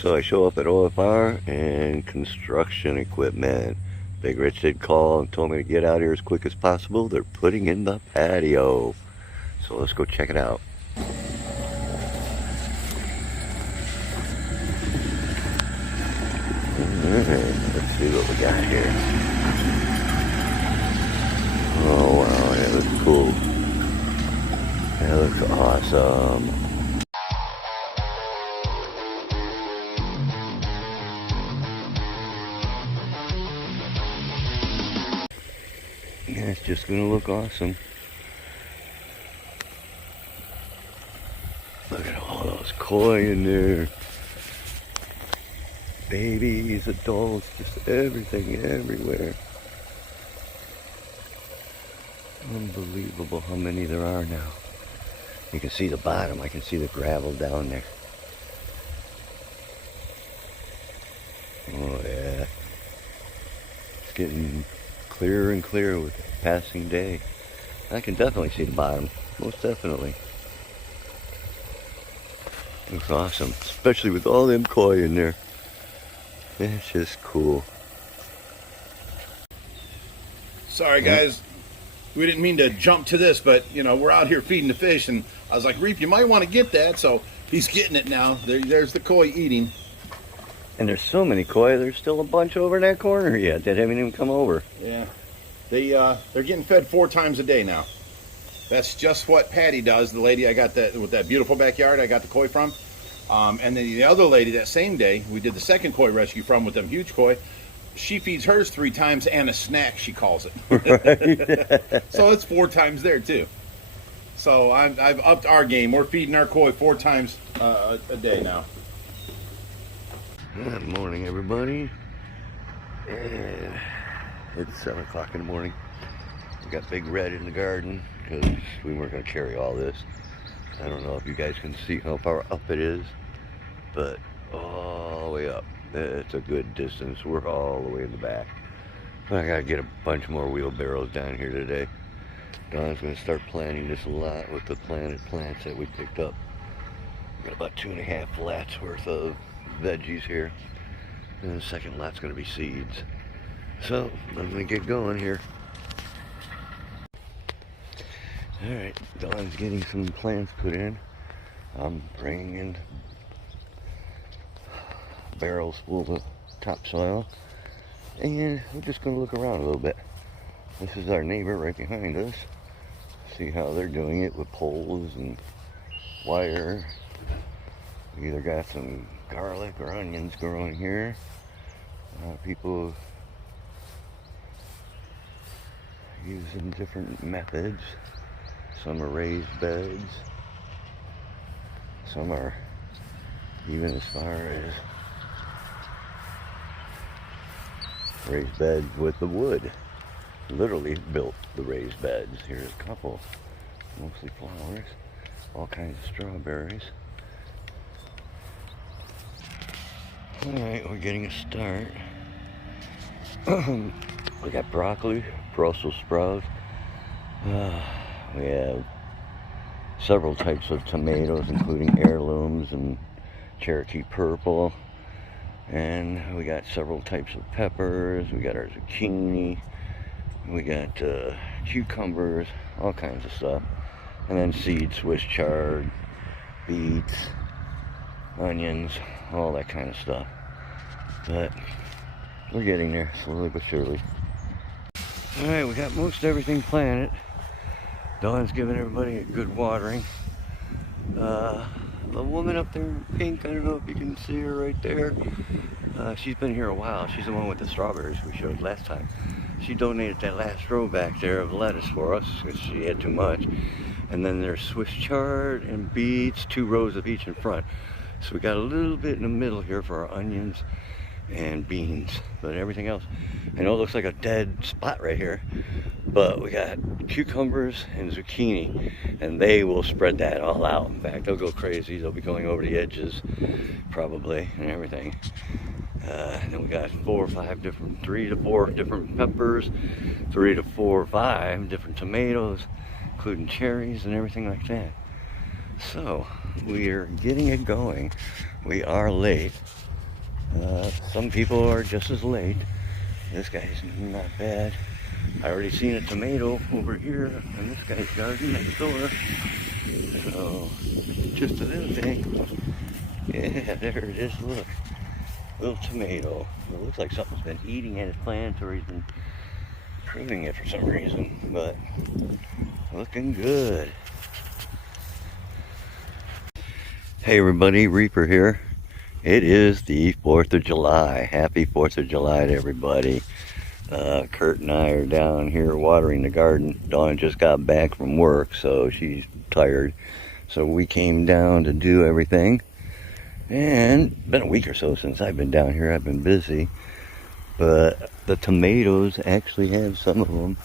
So I show up at OFR and construction equipment. Big Rich did call and told me to get out here as quick as possible. They're putting in the patio. So let's go check it out. Alright, let's see what we got here. Oh wow, that looks cool. That looks awesome. Yeah, it's just gonna look awesome. Look at all those koi in there. Babies, adults, just everything everywhere. Unbelievable how many there are now. You can see the bottom, I can see the gravel down there. Oh yeah. It's getting clearer and clearer with the passing day. I can definitely see the bottom, most definitely. Looks awesome, especially with all them koi in there. It's just cool. Sorry guys, we didn't mean to jump to this, but you know, we're out here feeding the fish, and I was like, Reef, you might want to get that. So he's getting it now. There's the koi eating. And there's so many koi, there's still a bunch over in that corner yet that haven't even come over. Yeah, they're getting fed 4 times a day now. That's just what Patty does, the lady I got that with that beautiful backyard I got the koi from. And then the other lady that same day we did the second koi rescue from with them huge koi, she feeds hers 3 times and a snack, she calls it. Right. So it's 4 times there too. So I've upped our game. We're feeding our koi 4 times a day now. Good morning, everybody. And it's 7 o'clock in the morning. We got Big Red in the garden because we weren't going to carry all this. I don't know if you guys can see how far up it is, but all the way up. It's a good distance. We're all the way in the back. I gotta get a bunch more wheelbarrows down here today. Don's gonna start planting this lot with the planted plants that we picked up. Got about 2.5 flats worth of veggies here. And the second lot's gonna be seeds. So I'm gonna get going here. Alright, Don's getting some plants put in. I'm bringing in barrels full of topsoil, and we're just going to look around a little bit. This is our neighbor right behind us. See how they're doing it with poles and wire. We either got some garlic or onions growing here. People using different methods. Some are raised beds. Some are even as far as raised beds with the wood. Literally built the raised beds. Here's a couple, mostly flowers, all kinds of strawberries. Alright, we're getting a start. We got broccoli, Brussels sprouts. We have several types of tomatoes, including heirlooms and Cherokee purple. And we got several types of peppers. We got our zucchini. We got cucumbers, all kinds of stuff. And then seeds, Swiss chard, beets, onions, all that kind of stuff. But we're getting there slowly but surely. Alright, we got most everything planted. Dawn's giving everybody a good watering. The woman up there in pink, I don't know if you can see her right there. She's been here a while. She's the one with the strawberries we showed last time. She donated that last row back there of lettuce for us because she had too much. And then there's Swiss chard and beets, 2 rows of each in front. So we got a little bit in the middle here for our onions and beans, but everything else, I know it looks like a dead spot right here, but we got cucumbers and zucchini, and they will spread that all out. In fact, they'll go crazy. They'll be going over the edges probably and everything. And then we got 4 or 5 different, 3 to 4 different peppers, 3 to 4 or 5 different tomatoes, including cherries and everything like that. So we are getting it going. We are late. Some people are just as late. This guy's not bad. I already seen a tomato over here in this guy's garden next door. So, just a little thing. Yeah, there it is, look. Little tomato. It looks like something's been eating at his plant or he's been pruning it for some reason, but looking good. Hey everybody, Reaper here. It is the 4th of July. Happy 4th of July to everybody. Kurt and I are down here watering the garden. Dawn just got back from work, so she's tired. So we came down to do everything. And it's been a week or so since I've been down here. I've been busy. But the tomatoes actually have, some of them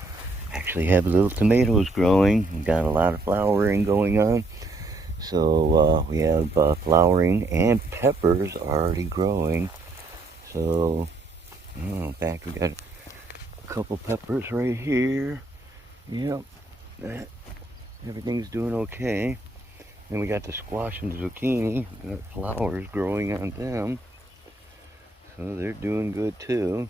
actually have little tomatoes growing. We've got a lot of flowering going on. So we have flowering and peppers already growing. So, in fact, we got a couple peppers right here. Yep, everything's doing okay. Then we got the squash and the zucchini. We got flowers growing on them. So they're doing good too.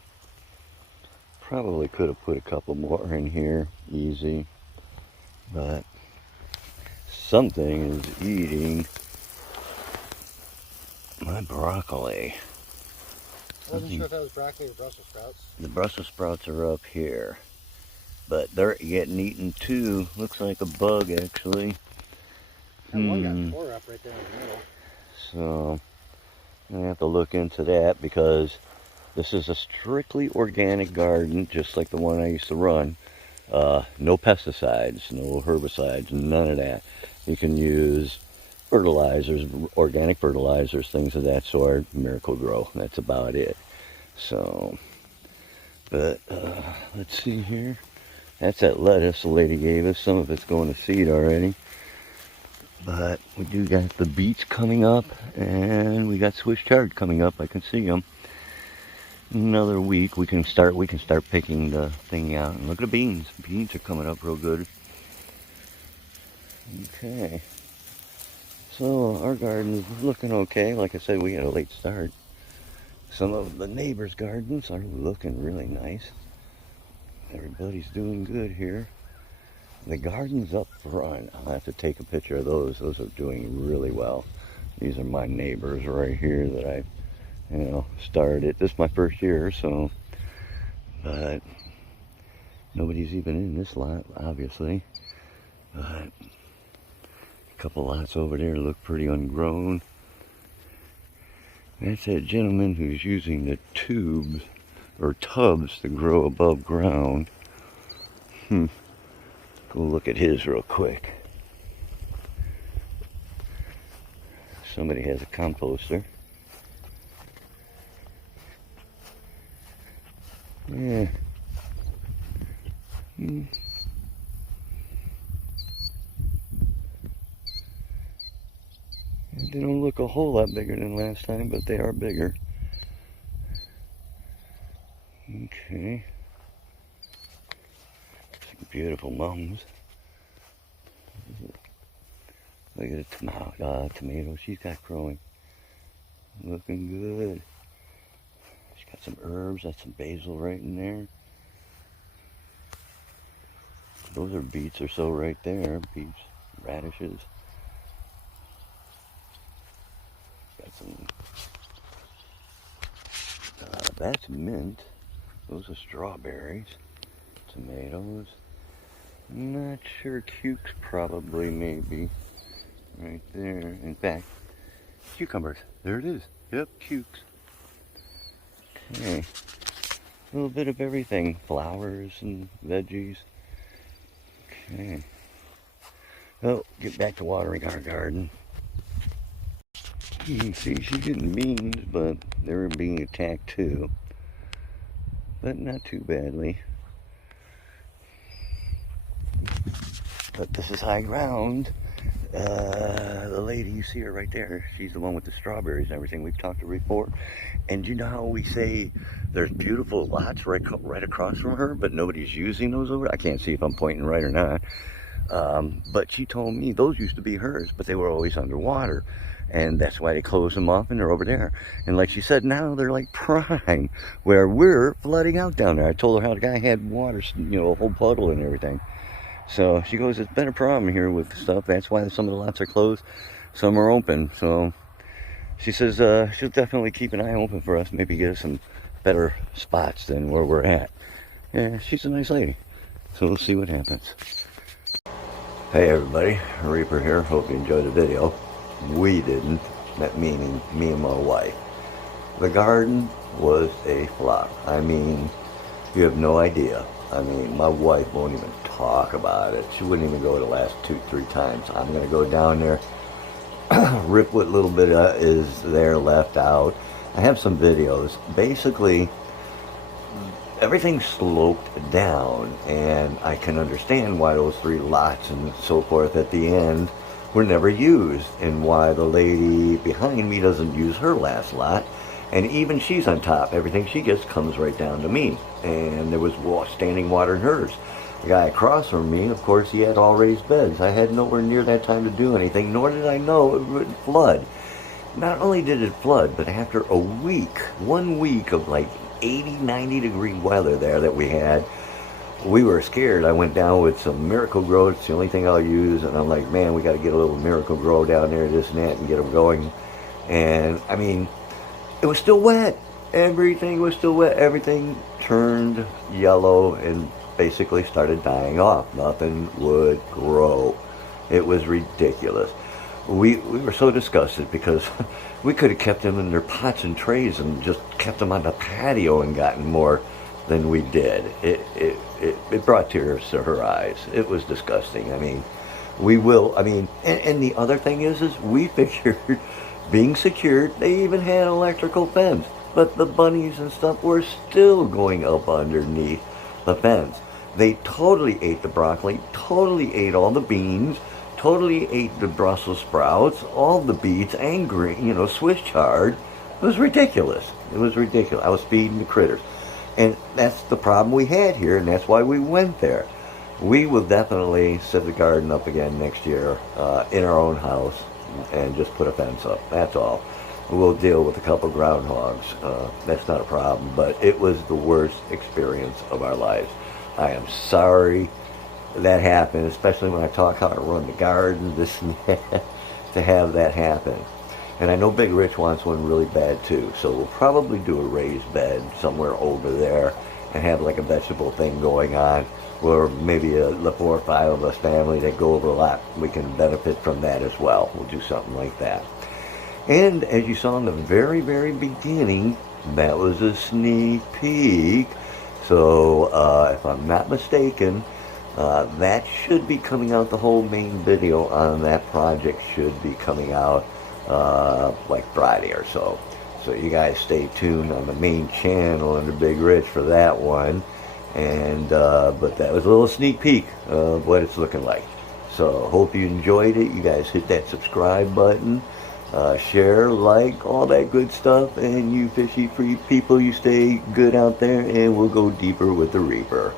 Probably could have put a couple more in here, easy. But something is eating my broccoli. I wasn't sure if that was broccoli or Brussels sprouts. The Brussels sprouts are up here. But they're getting eaten too. Looks like a bug actually. And one got 4 up right there in the middle. So I'm gonna have to look into that because this is a strictly organic garden, just like the one I used to run. No pesticides, no herbicides, none of that. You can use fertilizers, organic fertilizers, things of that sort, Miracle Grow. That's about it. So, but let's see here. That's that lettuce the lady gave us. Some of it's going to seed already. But we do got the beets coming up, and we got Swiss chard coming up. I can see them. Another week we can start picking the thing out. And look at the beans. Beans are coming up real good. Okay. So our garden is looking okay. Like I said, we had a late start. Some of the neighbors' gardens are looking really nice. Everybody's doing good here. The gardens up front, I'll have to take a picture of those. Those are doing really well. These are my neighbors right here that I, started. This is my first year, so, but nobody's even in this lot, obviously. But a couple lots over there look pretty ungrown. That's that gentleman who's using the tubes or tubs to grow above ground. Go look at his real quick. Somebody has a composter. Yeah. They don't look a whole lot bigger than last time, but they are bigger. Okay. Some beautiful mums. Look at the tomato she's got growing. Looking good. She's got some herbs. That's some basil right in there. Those are beets or so right there. Beets, radishes. Got some. That's mint. Those are strawberries. Tomatoes. Not sure. Cukes probably, maybe. Right there. In fact, cucumbers. There it is. Yep, cukes. Okay. A little bit of everything. Flowers and veggies. Okay. Oh, get back to watering our garden. You can see she's getting beans, but they're being attacked too. But not too badly. But this is high ground. The lady, you see her right there, she's the one with the strawberries and everything. We've talked to her before. And you know how we say there's beautiful lots right across from her, but nobody's using those over? I can't see if I'm pointing right or not. But she told me those used to be hers, but they were always underwater. And that's why they closed them off and they're over there. And like she said, now they're like prime, where we're flooding out down there. I told her how the guy had water, you know, a whole puddle and everything. So she goes, it's been a problem here with stuff. That's why some of the lots are closed, some are open. So she says she'll definitely keep an eye open for us, maybe get us some better spots than where we're at. Yeah, she's a nice lady. So we'll see what happens. Hey everybody, Reaper here. Hope you enjoyed the video. We didn't, that meaning me and my wife. The garden was a flop. I mean, you have no idea. I mean, my wife won't even talk about it. She wouldn't even go the last 2-3 times. I'm gonna go down there, rip what little bit is there left out. I have some videos. Basically, everything sloped down, and I can understand why those 3 lots and so forth at the end were never used, and why the lady behind me doesn't use her last lot. And even she's on top. Everything she gets comes right down to me. And there was standing water in hers. The guy across from me, of course, he had all raised beds. I had nowhere near that time to do anything, nor did I know it would flood. Not only did it flood, but after a week, 1 week of like 80, 90 degree weather there that we had, we were scared. I went down with some Miracle Grow. It's the only thing I'll use. And I'm like, man, we got to get a little Miracle Grow down there, this and that, and get them going. And I mean, it was still wet. Everything was still wet. Everything turned yellow and basically started dying off. Nothing would grow. It was ridiculous. We were so disgusted because we could have kept them in their pots and trays and just kept them on the patio and gotten more than we did. It brought tears to her eyes. It was disgusting. I mean, we will, I mean, and the other thing is we figured being secured, they even had electrical fence, but the bunnies and stuff were still going up underneath the fence. They totally ate the broccoli, totally ate all the beans, totally ate the Brussels sprouts, all the beets, and green, you know, Swiss chard. It was ridiculous. It was ridiculous. I was feeding the critters. And that's the problem we had here, and that's why we went there. We will definitely set the garden up again next year in our own house and just put a fence up. That's all. We'll deal with a couple groundhogs. That's not a problem, but it was the worst experience of our lives. I am sorry that happened, especially when I talk how to run the garden, this and that, to have that happen. And I know Big Rich wants one really bad too, so we'll probably do a raised bed somewhere over there and have like a vegetable thing going on, or maybe the 4 or 5 of us family that go over a lot, we can benefit from that as well. We'll do something like that. And as you saw in the very, very beginning, that was a sneak peek. So if I'm not mistaken, that should be coming out, the whole main video on that project should be coming out like Friday or so. So you guys stay tuned on the main channel under Big Rich for that one. And but that was a little sneak peek of what it's looking like. So hope you enjoyed it. You guys hit that subscribe button, share, like, all that good stuff. And you fishy free people, you stay good out there, and we'll go deeper with the Reaper.